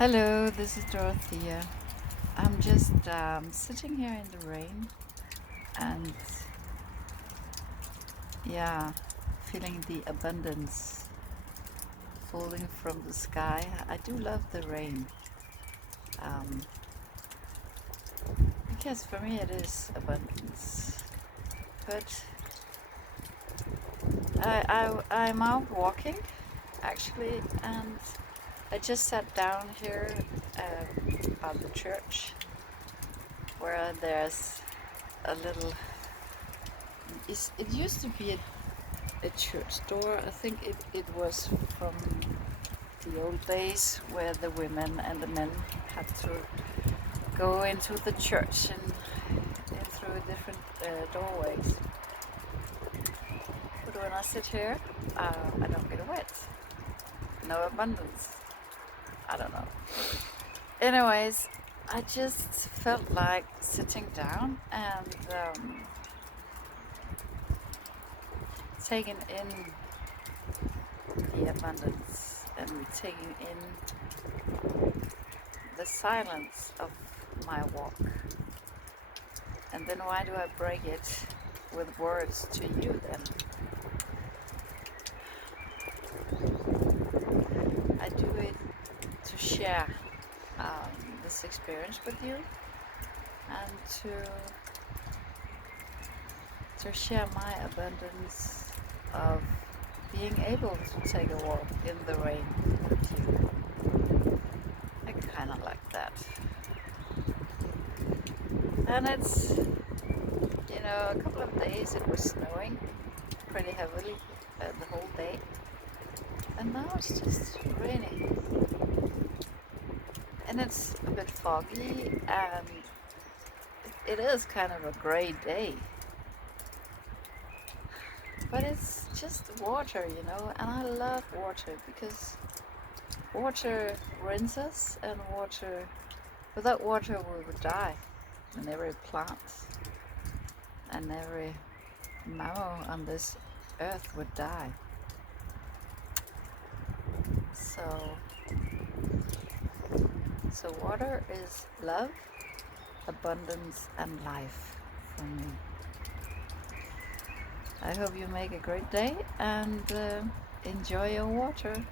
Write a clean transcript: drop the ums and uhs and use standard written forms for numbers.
Hello, this is Dorothea. I'm just sitting here in the rain and yeah, feeling the abundance falling from the sky. I do love the rain um, because for me it is abundance. But I'm out walking actually, and I just sat down here by the church where there's a little. It used to be a church door. I think it was from the old days where the women and the men had to go into the church and in through different doorways. But when I sit here, I don't get wet. No abundance. I don't know. Anyways, I just felt like sitting down and taking in the abundance and taking in the silence of my walk. And then why do I break it with words to you then? I do it to share this experience with you and to share my abundance of being able to take a walk in the rain with you. I kind of like that. And it's, a couple of days it was snowing pretty heavily the whole day. And now it's just raining. And it's a bit foggy and it is kind of a gray day. But it's just water, and I love water because water rinses and without water we would die. And every plant and every mammal on this earth would die. So water is love, abundance and life for me. I hope you make a great day and enjoy your water.